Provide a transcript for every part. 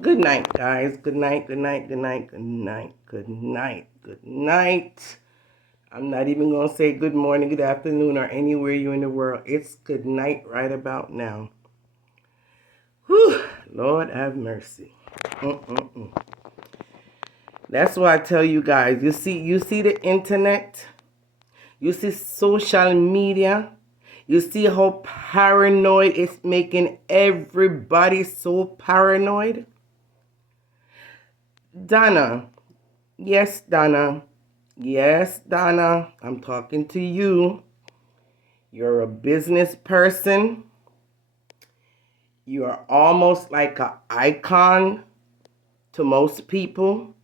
Good night, guys. Good night, good night, good night, good night, good night, good night. I'm not even going to say good morning, good afternoon, or anywhere you're in the world. It's good night right about now. Whew, Lord have mercy. That's why I tell you guys, you see the internet, you see social media, you see how paranoid it's making everybody so paranoid. Donna, yes, Donna. Yes, Donna, I'm talking to you. You're a business person. You are almost like an icon to most people.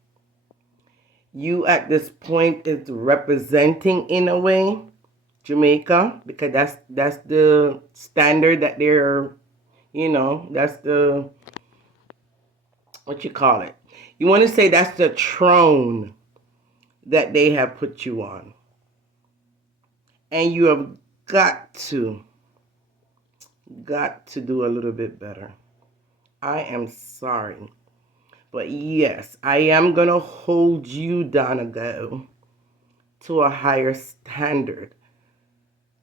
You at this point is representing, in a way, Jamaica, because that's the standard that they're, that's the, what you call it. You want to say that's the throne that they have put you on. And you have got to do a little bit better. I am sorry. But yes, I am going to hold you, Donna, go to a higher standard.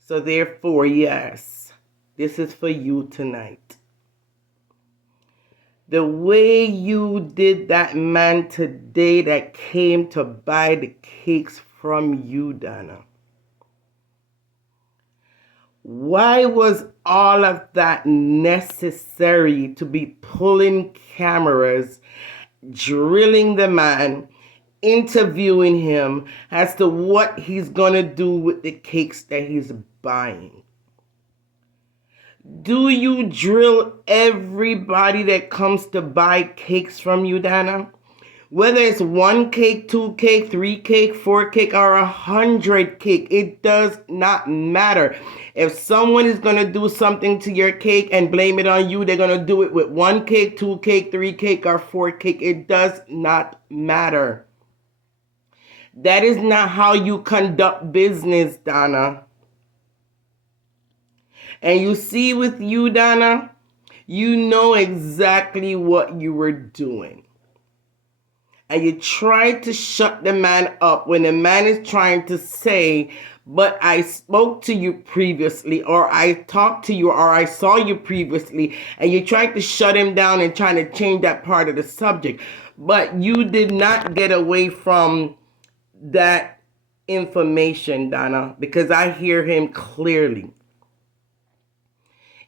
So therefore, yes, this is for you tonight. The way you did that man today that came to buy the cakes from you, Donna. Why was all of that necessary to be pulling cameras, drilling the man, interviewing him as to what he's going to do with the cakes that he's buying? Do you drill everybody that comes to buy cakes from you, Donna? Whether it's 1 cake, 2 cake, 3 cake, 4 cake, or 100 cake, it does not matter. If someone is going to do something to your cake and blame it on you, they're going to do it with 1 cake, 2 cake, 3 cake, or 4 cake. It does not matter. That is not how you conduct business, Donna. And you see with you, Donna, you know exactly what you were doing. And you try to shut the man up when the man is trying to say, but I spoke to you previously, or I talked to you, or I saw you previously, and you tried to shut him down and trying to change that part of the subject. But you did not get away from that information, Donna, because I hear him clearly.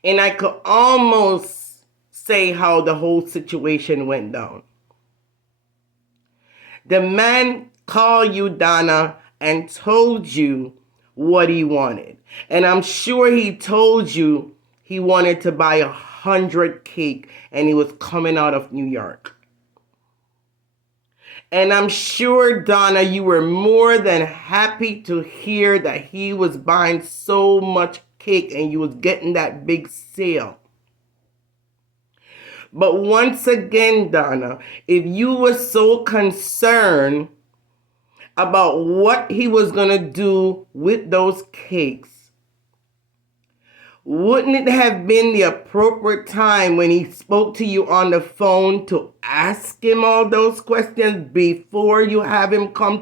And I could almost say how the whole situation went down. The man called you, Donna, and told you what he wanted. And I'm sure he told you he wanted to buy 100 cake and he was coming out of New York. And I'm sure, Donna, you were more than happy to hear that he was buying so much cake and you was getting that big sale. But once again, Donna, if you were so concerned about what he was going to do with those cakes, wouldn't it have been the appropriate time when he spoke to you on the phone to ask him all those questions before you have him come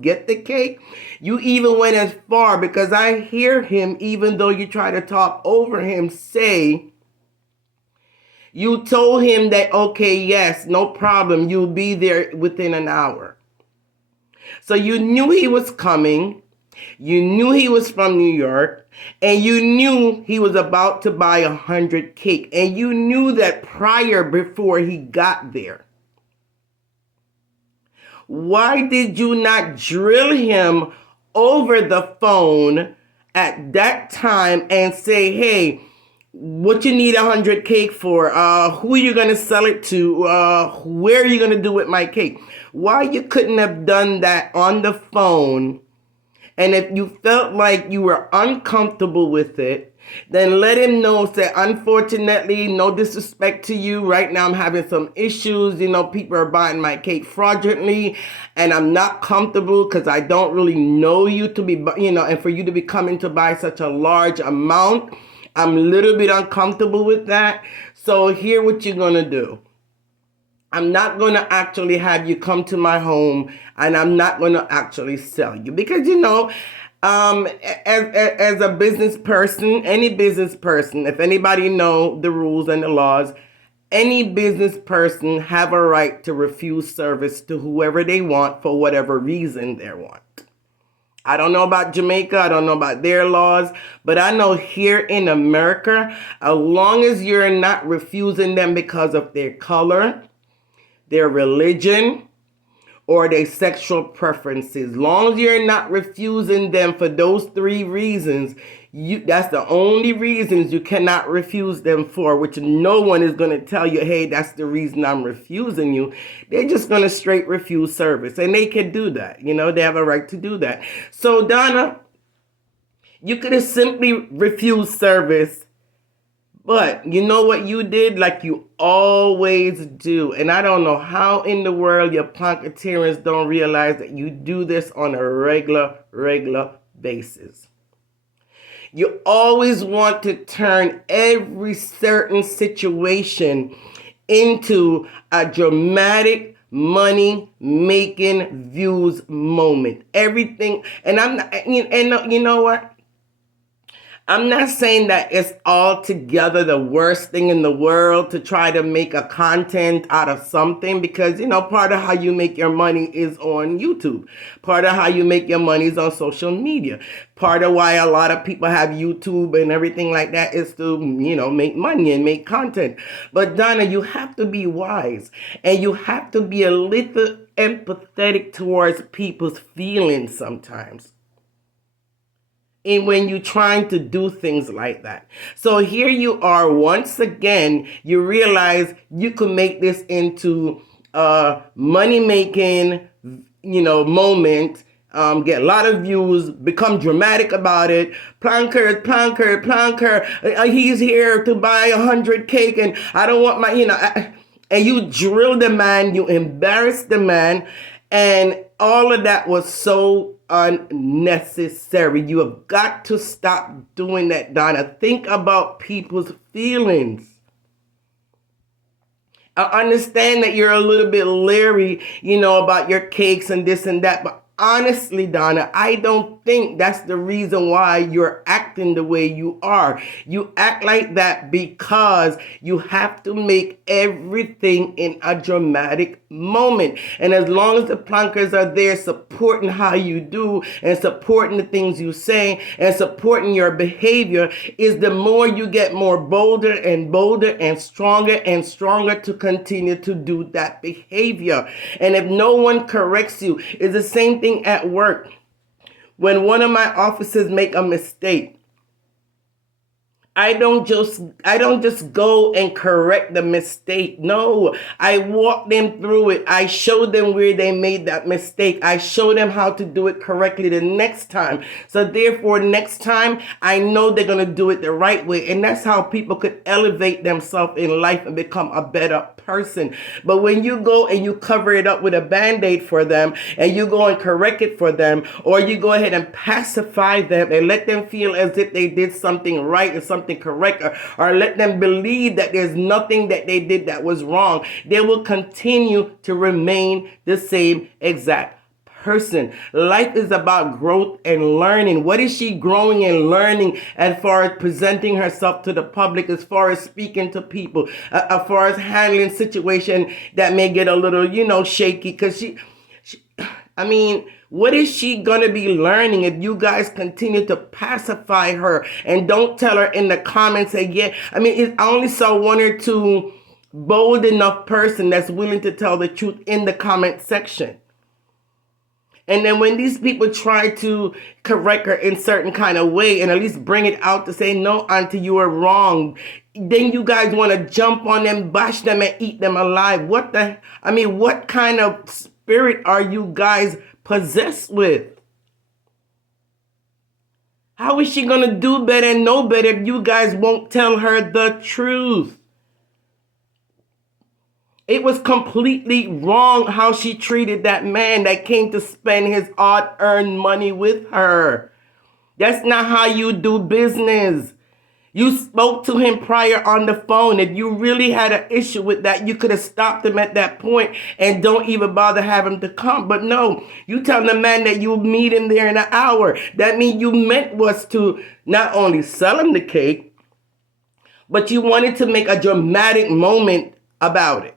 get the cake? You even went as far, because I hear him, even though you try to talk over him, say, you told him that, okay, yes, no problem, you'll be there within an hour. So you knew he was coming, you knew he was from New York, and you knew he was about to buy 100 cake, and you knew that prior before he got there. Why did you not drill him over the phone at that time and say, hey, what you need 100 cake for, who are you going to sell it to, where are you going to do with my cake? Why you couldn't have done that on the phone? And if you felt like you were uncomfortable with it, then let him know, say, unfortunately, no disrespect to you, right now I'm having some issues, people are buying my cake fraudulently, and I'm not comfortable because I don't really know you to be, and for you to be coming to buy such a large amount, I'm a little bit uncomfortable with that. So here what you're going to do. I'm not going to actually have you come to my home, and I'm not going to actually sell you. Because, as a business person, any business person, if anybody know the rules and the laws, any business person have a right to refuse service to whoever they want for whatever reason they want. I don't know about Jamaica. I don't know about their laws, but I know here in America, as long as you're not refusing them because of their color, their religion, or their sexual preferences, as long as you're not refusing them for those three reasons, that's the only reasons you cannot refuse them for, which no one is going to tell you, hey, that's the reason I'm refusing you. They're just going to straight refuse service, and they can do that. They have a right to do that. So, Donna, you could have simply refused service, but you know what you did, like you always do. And I don't know how in the world your Planketerians don't realize that you do this on a regular basis. You always want to turn every certain situation into a dramatic money making views moment. Everything. And you know what? I'm not saying that it's altogether the worst thing in the world to try to make a content out of something, because, part of how you make your money is on YouTube. Part of how you make your money is on social media. Part of why a lot of people have YouTube and everything like that is to, make money and make content. But Donna, you have to be wise, and you have to be a little empathetic towards people's feelings sometimes. And when you're trying to do things like that. So here you are, once again, you realize you could make this into a money-making, moment, get a lot of views, become dramatic about it. Planker, he's here to buy 100 cake, and I don't want and you drill the man, you embarrass the man, and all of that was so unnecessary. You have got to stop doing that, Donna. Think about people's feelings. I understand that you're a little bit leery, about your cakes and this and that, but honestly, Donna, I don't think that's the reason why you're acting the way you are. You act like that because you have to make everything in a dramatic moment. And as long as the plankers are there supporting how you do and supporting the things you say and supporting your behavior, is the more you get more bolder and stronger to continue to do that behavior. And if no one corrects you, it's the same thing at work. When one of my officers make a mistake, I don't just go and correct the mistake. No, I walk them through it. I show them where they made that mistake. I show them how to do it correctly the next time. So therefore, next time, I know they're going to do it the right way. And that's how people could elevate themselves in life and become a better person. But when you go and you cover it up with a Band-Aid for them, and you go and correct it for them, or you go ahead and pacify them and let them feel as if they did something right or something correct, or let them believe that there's nothing that they did that was wrong, they will continue to remain the same exact person. Life is about growth and learning. What is she growing and learning as far as presenting herself to the public, as far as speaking to people, as far as handling situations that may get a little, shaky? Because what is she going to be learning if you guys continue to pacify her and don't tell her in the comments, say, yeah, I only saw one or two bold enough person that's willing to tell the truth in the comment section. And then when these people try to correct her in certain kind of way and at least bring it out to say, no, auntie, you are wrong, then you guys want to jump on them, bash them, and eat them alive. What kind of spirit are you guys possessed with? How is she going to do better and know better if you guys won't tell her the truth? It was completely wrong how she treated that man that came to spend his hard-earned money with her. That's not how you do business. You spoke to him prior on the phone. If you really had an issue with that, you could have stopped him at that point and don't even bother having him to come. But no, you tell the man that you'll meet him there in an hour. That means you meant was to not only sell him the cake, but you wanted to make a dramatic moment about it.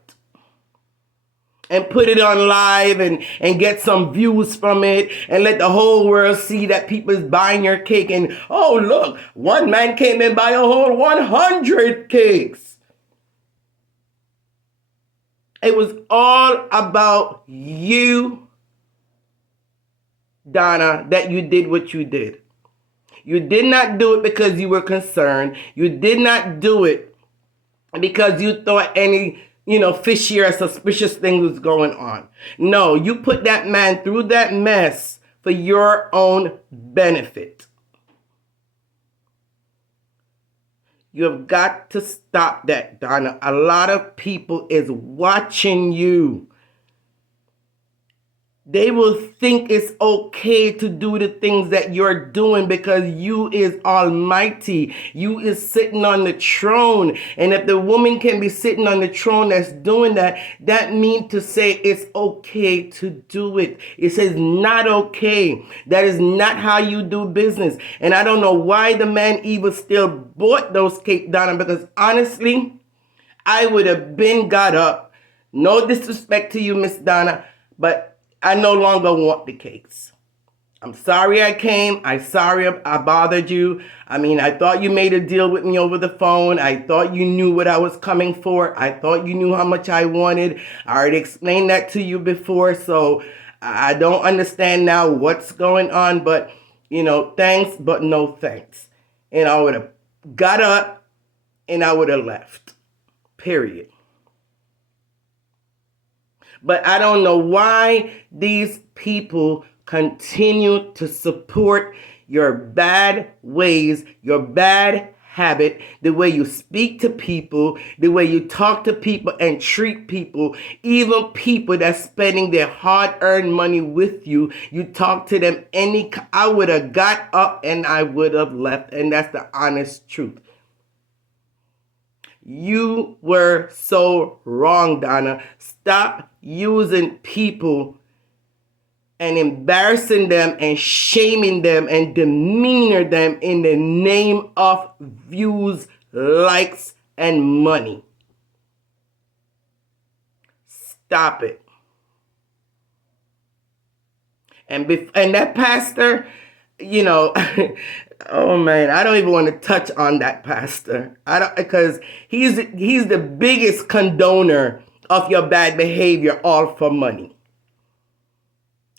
And put it on live and get some views from it and let the whole world see that people is buying your cake. And, oh, look, one man came and buy a whole 100 cakes. It was all about you, Donna, that you did what you did. You did not do it because you were concerned. You did not do it because you thought any fishy or suspicious thing was going on. No, you put that man through that mess for your own benefit. You have got to stop that, Donna. A lot of people is watching you. They will think it's okay to do the things that you're doing because you is almighty. You is sitting on the throne. And if the woman can be sitting on the throne that's doing that, that means to say it's okay to do it. It says not okay. That is not how you do business. And I don't know why the man even still bought those cake, Donna, because honestly, I would have been got up. No disrespect to you, Miss Donna, but I no longer want the cakes. I'm sorry I came. I'm sorry I bothered you. I mean, I thought you made a deal with me over the phone. I thought you knew what I was coming for. I thought you knew how much I wanted. I already explained that to you before, so I don't understand now what's going on. But, thanks, but no thanks. And I would have got up and I would have left. Period. But I don't know why these people continue to support your bad ways, your bad habit, the way you speak to people, the way you talk to people and treat people, even people that's spending their hard-earned money with you. You talk to them I would have got up and I would have left, and that's the honest truth. You were so wrong, Donna. Stop using people and embarrassing them and shaming them and demeanor them in the name of views, likes, and money. Stop it. And that pastor, oh man, I don't even want to touch on that pastor. Because he's the biggest condoner of your bad behavior, all for money.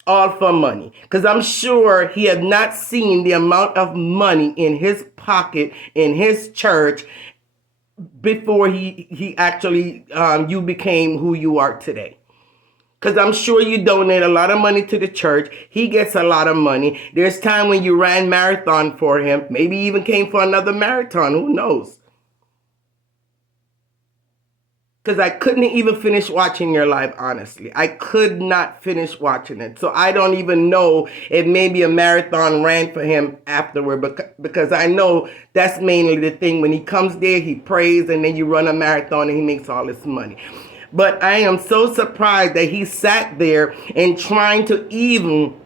All for money. Because I'm sure he had not seen the amount of money in his pocket, in his church, before he actually, you became who you are today. Because I'm sure you donate a lot of money to the church. He gets a lot of money. There's time when you ran marathon for him. Maybe even came for another marathon. Who knows? Because I couldn't even finish watching your live, honestly. I could not finish watching it. So I don't even know if maybe a marathon ran for him afterward. Because I know that's mainly the thing. When he comes there, he prays, and then you run a marathon and he makes all this money. But I am so surprised that he sat there and trying to even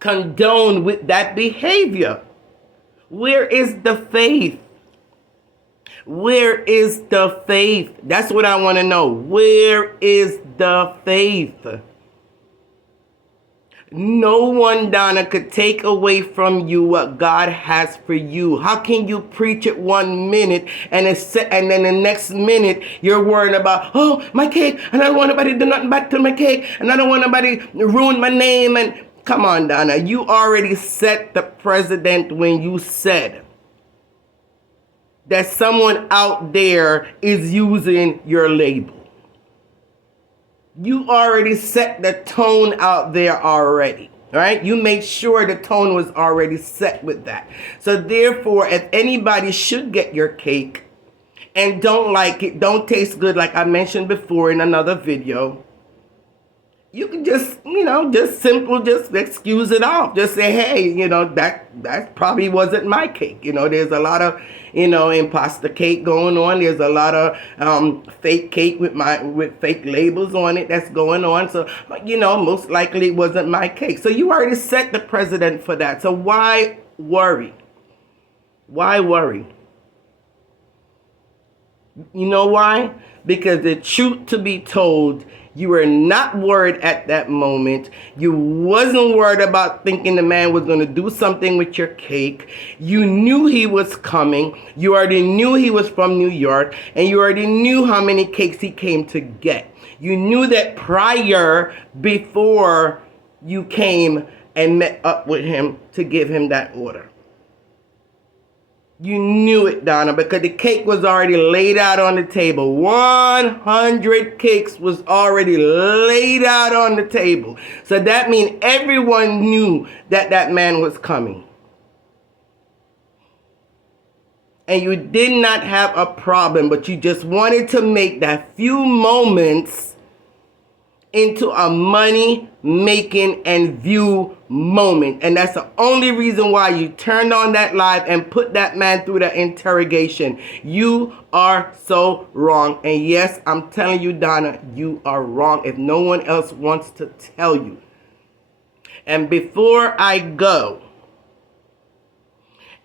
condone with that behavior. Where is the faith? Where is the faith? That's what I want to know. Where is the faith? No one, Donna, could take away from you what God has for you. How can you preach it 1 minute and then the next minute you're worrying about, oh, my cake, and I don't want nobody to do nothing bad to my cake, and I don't want nobody to ruin my name. And come on, Donna, you already set the precedent when you said that someone out there is using your label. You already set the tone out there already, right? You made sure the tone was already set with that. So therefore, if anybody should get your cake and don't like it, don't taste good, like I mentioned before in another video, you can just, just simple, just excuse it off. Just say, hey, that probably wasn't my cake. There's a lot of, imposter cake going on. There's a lot of fake cake with fake labels on it that's going on. So, most likely it wasn't my cake. So you already set the precedent for that. So why worry? Why worry? You know why? Because the truth to be told, you were not worried at that moment. You wasn't worried about thinking the man was going to do something with your cake. You knew he was coming. You already knew he was from New York, and you already knew how many cakes he came to get. You knew that before you came and met up with him to give him that order. You knew it, Donna, because the cake was already laid out on the table. 100 cakes was already laid out on the table. So that means everyone knew that man was coming. And you did not have a problem, but you just wanted to make that few moments into a money-making and view moment. And that's the only reason why you turned on that live and put that man through the interrogation. You are so wrong. And yes, I'm telling you, Donna, you are wrong if no one else wants to tell you. And before I go,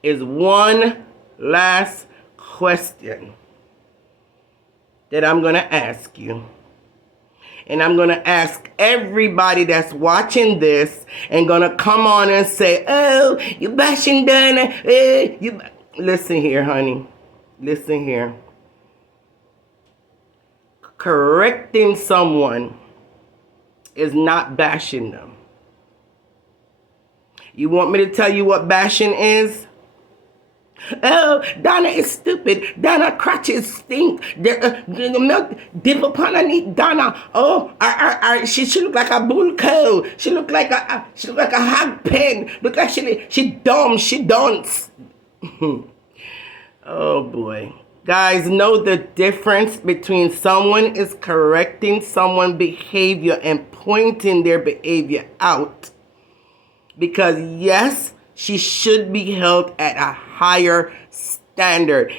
is one last question that I'm going to ask you. And I'm going to ask everybody that's watching this and going to come on and say, oh, you bashing Donna. Listen here, honey. Listen here. Correcting someone is not bashing them. You want me to tell you what bashing is? Oh, Donna is stupid. Donna crotches stink. The milk dip upon her knee. Donna, oh, she look like a bull cow. She look like a hog pen because she dumb. She don't. Oh boy, guys, know the difference between someone is correcting someone's behavior and pointing their behavior out. Because yes, she should be held at a higher standard.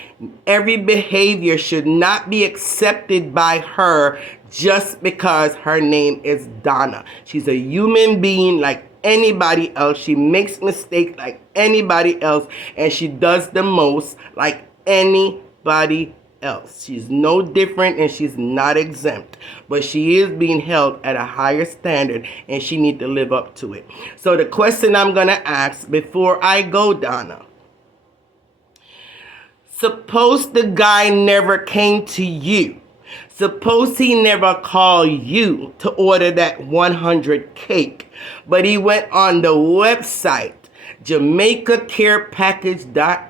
Every behavior should not be accepted by her just because her name is Donna. She's a human being like anybody else. She makes mistakes like anybody else, and she does the most like anybody else. She's no different, and she's not exempt, but she is being held at a higher standard, and she needs to live up to it. So the question I'm going to ask before I go, Donna, suppose the guy never came to you. Suppose he never called you to order that 100 cake, but he went on the website, JamaicaCarePackage.com.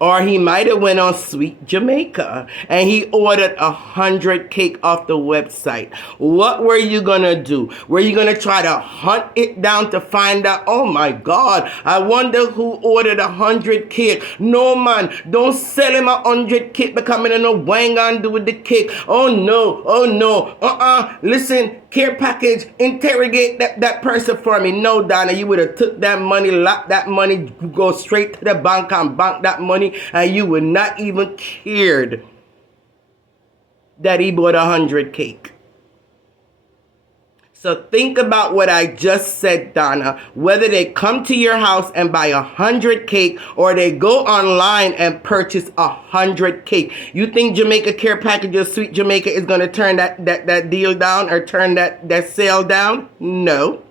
Or he might have went on Sweet Jamaica and he ordered 100 cake off the website. What were you gonna do? Were you gonna try to hunt it down to find out, oh my God, I wonder who ordered 100 cake? No man, don't sell him 100 cake because I don't know what I'm gonna do with the cake. Oh no, listen, care package, interrogate that person for me. No, Donna, you would have took that money, locked that money, go straight to the bank and bank that money, and you would not even cared that he bought 100 cake. So think about what I just said, Donna. Whether they come to your house and buy 100 cake or they go online and purchase 100 cake. You think Jamaica Care Package or Sweet Jamaica is going to turn that deal down or turn that sale down? No.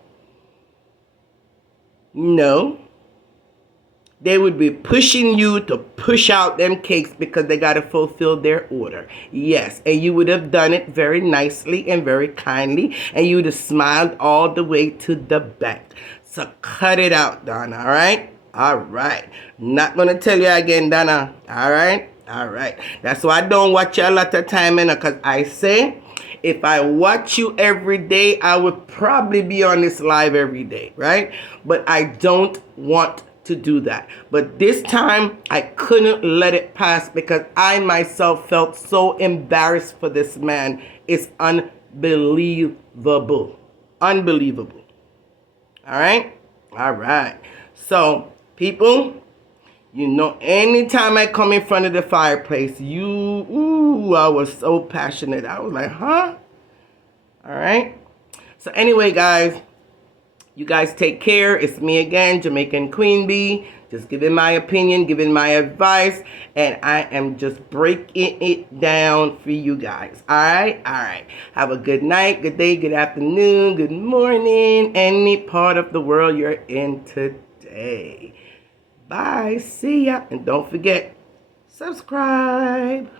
No. They would be pushing you to push out them cakes because they got to fulfill their order. Yes, and you would have done it very nicely and very kindly, and you would have smiled all the way to the back. So cut it out, Donna, all right? All right. Not going to tell you again, Donna, all right? All right. That's why I don't watch you a lot of time, because I say, if I watch you every day, I would probably be on this live every day, right? But I don't want to do that. But this time I couldn't let it pass because I myself felt so embarrassed for this man. It's Unbelievable. Unbelievable. All right? All right. So, people, you know, anytime I come in front of the fireplace, I was so passionate. I was like, huh? All right? So, anyway, guys, you guys take care. It's me again, Jamaican Queen Bee. Just giving my opinion, giving my advice, and I am just breaking it down for you guys. All right? All right. Have a good night, good day, good afternoon, good morning, any part of the world you're in today. Bye. See ya. And don't forget, subscribe.